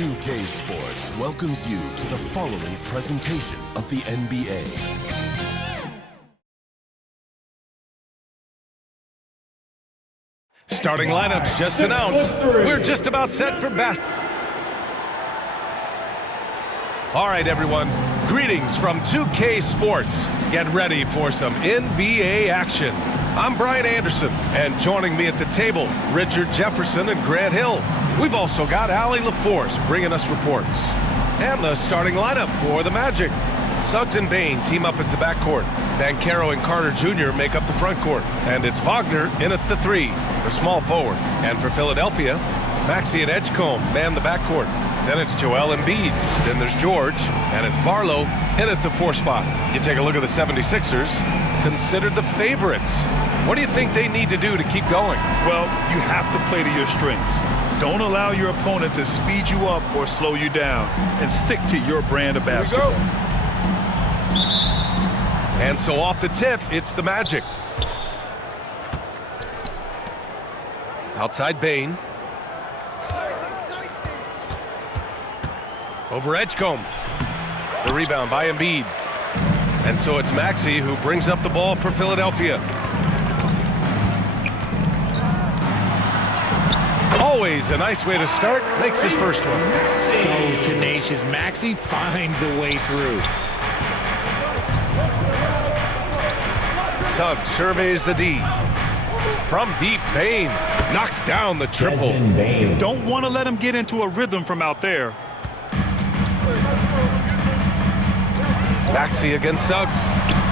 2K Sports welcomes you to the following presentation of the NBA. Starting lineups just announced. We're just about set for basketball. All right, everyone. Greetings from 2K Sports. Get ready for some NBA action. I'm Brian Anderson, and joining me at the table, Richard Jefferson and Grant Hill. We've also got Allie LaForce bringing us reports. And the starting lineup for the Magic. Suggs and Bane team up as the backcourt. Banchero and Carter Jr. make up the front court. And it's Wagner in at the 3, the small forward. And for Philadelphia, Maxey and Edgecombe man the backcourt. Then it's Joel Embiid. Then there's George. And it's Barlow in at the 4 spot. You take a look at the 76ers, considered the favorites. What do you think they need to do to keep going? Well, you have to play to your strengths. Don't allow your opponent to speed you up or slow you down. And stick to your brand of basketball. And so off the tip, it's the Magic. Outside Bane. Over Edgecombe. The rebound by Embiid. And so it's Maxey who brings up the ball for Philadelphia. Always a nice way to start. Makes his first one. So tenacious. Maxey finds a way through. Suggs surveys the D. From deep, Bane knocks down the triple. You don't want to let him get into a rhythm from out there. Maxey against Suggs.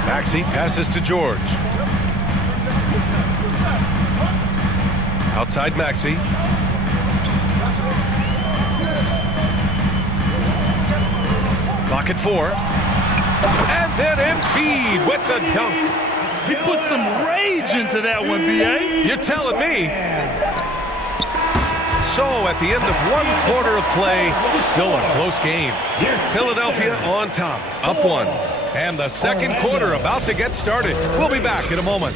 Maxey passes to George. Outside Maxey. Clock at 4. And then Embiid with the dunk. He put some rage into that one, B.A. You're telling me. So at the end of 1 quarter of play, still a close game. Philadelphia on top, up 1. And the second quarter about to get started. We'll be back in a moment.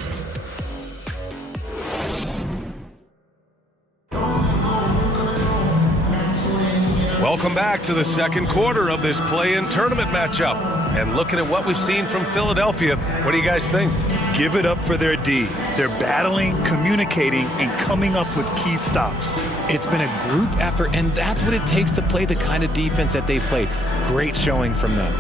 Welcome back to the second quarter of this play-in tournament matchup. And looking at what we've seen from Philadelphia, what do you guys think? Give it up for their D. They're battling, communicating, and coming up with key stops. It's been a group effort, and that's what it takes to play the kind of defense that they've played. Great showing from them.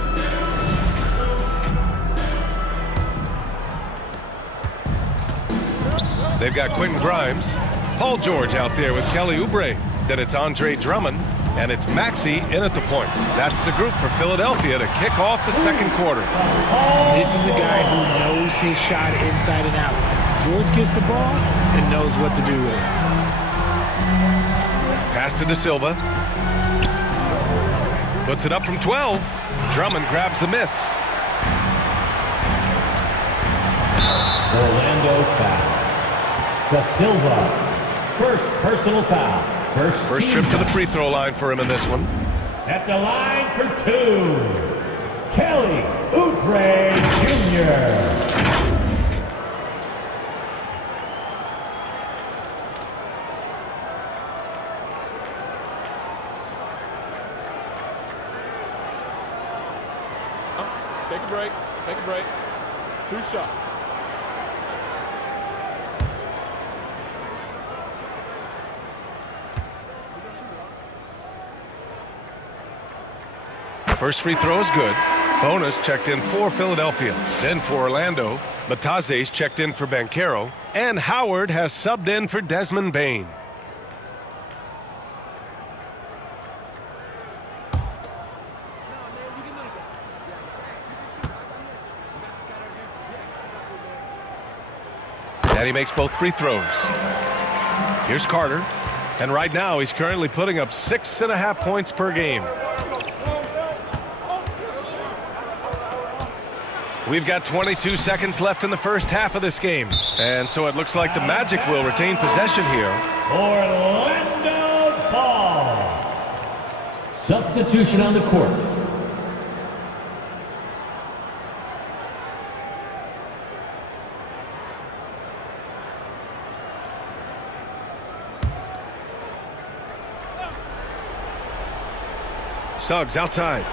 They've got Quentin Grimes, Paul George out there with Kelly Oubre. Then it's Andre Drummond, and it's Maxey in at the point. That's the group for Philadelphia to kick off the second quarter. This is a guy who knows his shot inside and out. George gets the ball and knows what to do with it. Pass to De Silva. Puts it up from 12. Drummond grabs the miss. Orlando foul. De Silva, first personal foul. First trip to the free throw line for him in this one. At the line for 2, Kelly Oubre Jr. Take a break. Take a break. 2 shots. First free throw is good. Bonus checked in for Philadelphia. Then for Orlando, Matazes checked in for Banchero. And Howard has subbed in for Desmond Bane. And he makes both free throws. Here's Carter. And right now he's currently putting up 6.5 points per game. We've got 22 seconds left in the first half of this game. And so it looks like the Magic will retain possession here. Orlando ball. Substitution on the court. Suggs outside.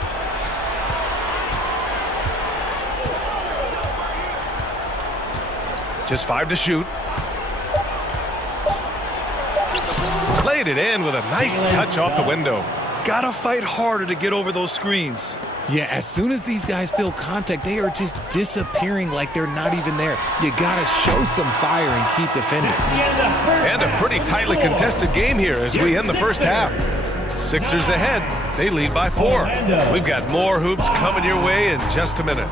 Just 5 to shoot. Laid it in with a nice touch off the window. Gotta fight harder to get over those screens. Yeah, as soon as these guys feel contact, they are just disappearing like they're not even there. You gotta show some fire and keep defending. And a pretty tightly contested game here as we end the first half. Sixers ahead. They lead by 4. We've got more hoops coming your way in just a minute.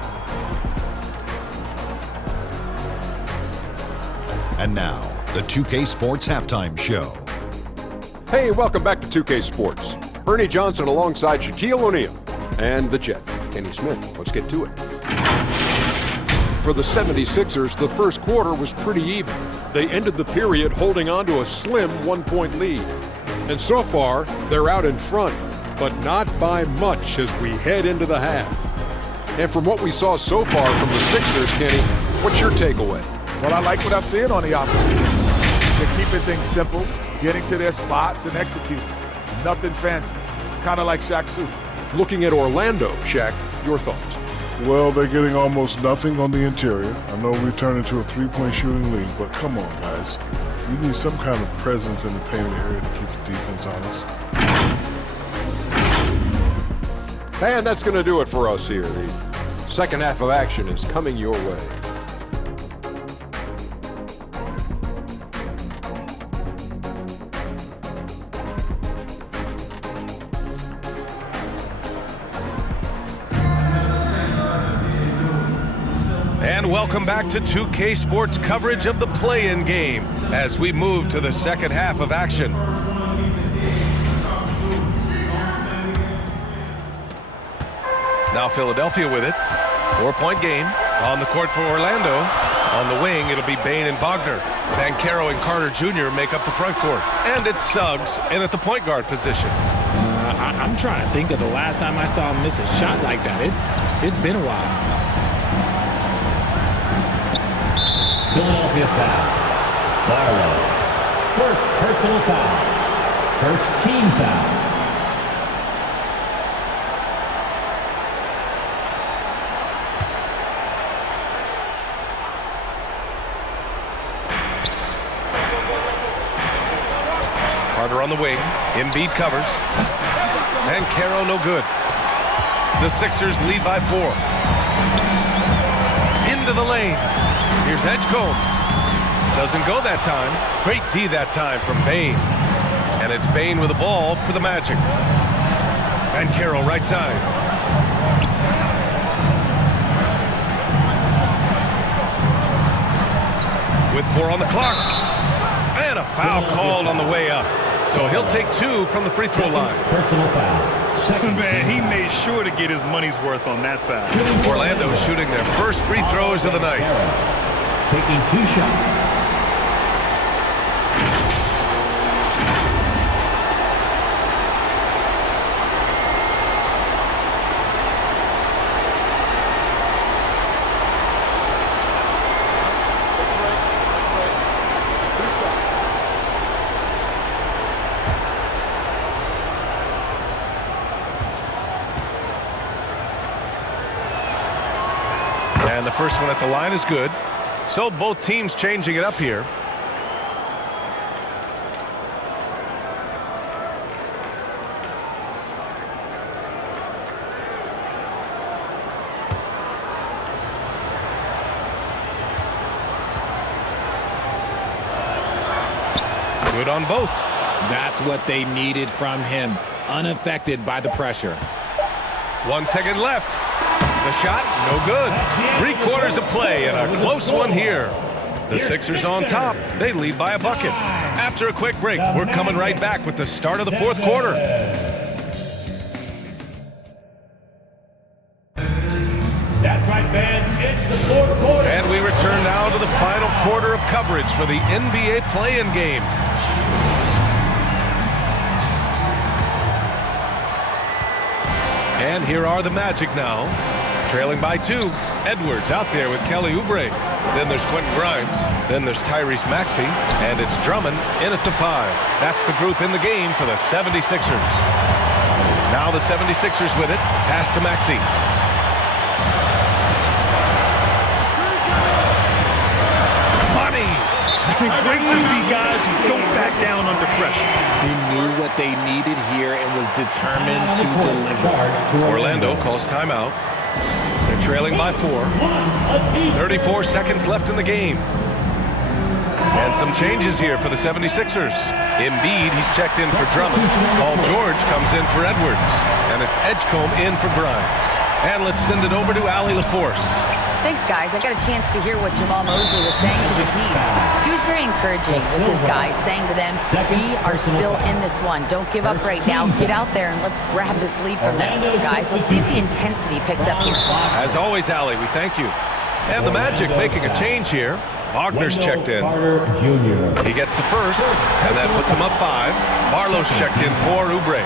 And now, the 2K Sports Halftime Show. Hey, welcome back to 2K Sports. Ernie Johnson alongside Shaquille O'Neal and the Jet, Kenny Smith. Let's get to it. For the 76ers, the first quarter was pretty even. They ended the period holding on to a slim 1-point lead. And so far, they're out in front, but not by much as we head into the half. And from what we saw so far from the Sixers, Kenny, what's your takeaway? Well, I like what I'm seeing on the offense. They're keeping things simple, getting to their spots and executing. Nothing fancy. Kind of like Shaq's suit. Looking at Orlando, Shaq, your thoughts? Well, they're getting almost nothing on the interior. I know we turned into a 3-point shooting league, but come on, guys. We need some kind of presence in the painted area to keep the defense honest. And that's going to do it for us here. The second half of action is coming your way. And welcome back to 2K Sports coverage of the play-in game as we move to the second half of action. Now Philadelphia with it. 4-point game on the court for Orlando. On the wing, it'll be Bane and Wagner. Banchero and Carter Jr. make up the front court. And it's Suggs in at the point guard position. I'm trying to think of the last time I saw him miss a shot like that. It's been a while. Philadelphia foul. Barlow. First personal foul. First team foul. Carter on the wing. Embiid covers. And Caro no good. The Sixers lead by 4. Into the lane. Here's Edgecombe. Doesn't go that time. Great D that time from Bane. And it's Bane with the ball for the Magic. And Caro right side. With 4 on the clock. And a foul called on the way up. So he'll take 2 from the free throw line. Personal foul. Man, he made sure to get his money's worth on that foul. Orlando shooting their first free throws of the night. Taking 2 shots. And the first one at the line is good. So both teams changing it up here. Good on both. That's what they needed from him. Unaffected by the pressure. 1 second left. The shot, no good. 3/4 of play and a close one here. The Sixers on top. They lead by a bucket. After a quick break, we're coming right back with the start of the fourth quarter. That's right, fans. It's the fourth quarter. And we return now to the final quarter of coverage for the NBA play-in game. And here are the Magic now. Trailing by 2. Edwards out there with Kelly Oubre. Then there's Quentin Grimes. Then there's Tyrese Maxey. And it's Drummond in at the 5. That's the group in the game for the 76ers. Now the 76ers with it. Pass to Maxey. Money! Great to see guys who don't back down under pressure. He knew what they needed here and was determined to deliver. Orlando calls timeout. They're trailing by 4. 34 seconds left in the game. And some changes here for the 76ers. Embiid, he's checked in for Drummond. Paul George comes in for Edwards. And it's Edgecombe in for Grimes. And let's send it over to Allie LaForce. Thanks, guys. I got a chance to hear what Jamal Mosley was saying to the team. He was very encouraging with his guys, saying to them, we are still in this one. Don't give up right now. Get out there and let's grab this lead from them, guys. Let's see if the intensity picks up here. As always, Allie, we thank you. And the Magic making a change here. Wagner's checked in. He gets the first, and that puts him up 5. Barlow's checked in for Oubre.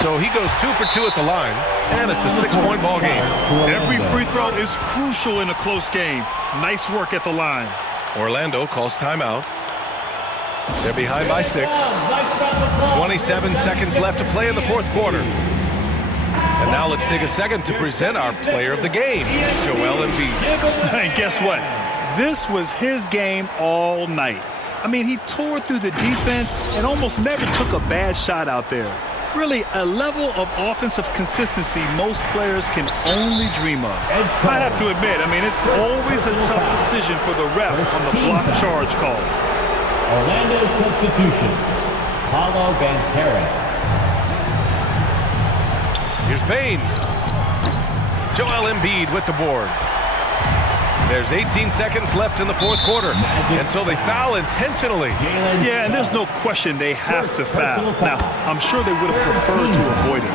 So he goes 2 for 2 at the line, and it's a 6-point ball game. Every free throw is crucial in a close game. Nice work at the line. Orlando calls timeout. They're behind by 6. 27 seconds left to play in the fourth quarter. And now let's take a second to present our player of the game, Joel Embiid. And guess what? This was his game all night. I mean, he tore through the defense and almost never took a bad shot out there. Really, a level of offensive consistency most players can only dream of. I have to admit, I mean, it's always a tough decision for the ref on the block charge call. Orlando substitution. Paulo Banchero. Here's Bane. Joel Embiid with the board. There's 18 seconds left in the fourth quarter, and so they foul intentionally. Yeah, and there's no question they have to foul. Now, I'm sure they would have preferred to avoid it.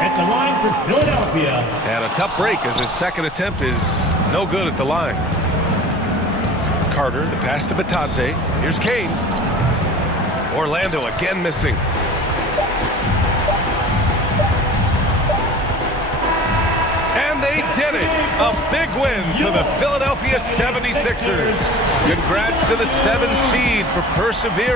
At the line for Philadelphia. And a tough break as his second attempt is no good at the line. Carter, the pass to Batadze. Here's Kane. Orlando again missing. And they did it! A big win for the Philadelphia 76ers. Congrats to the 7th seed for persevering.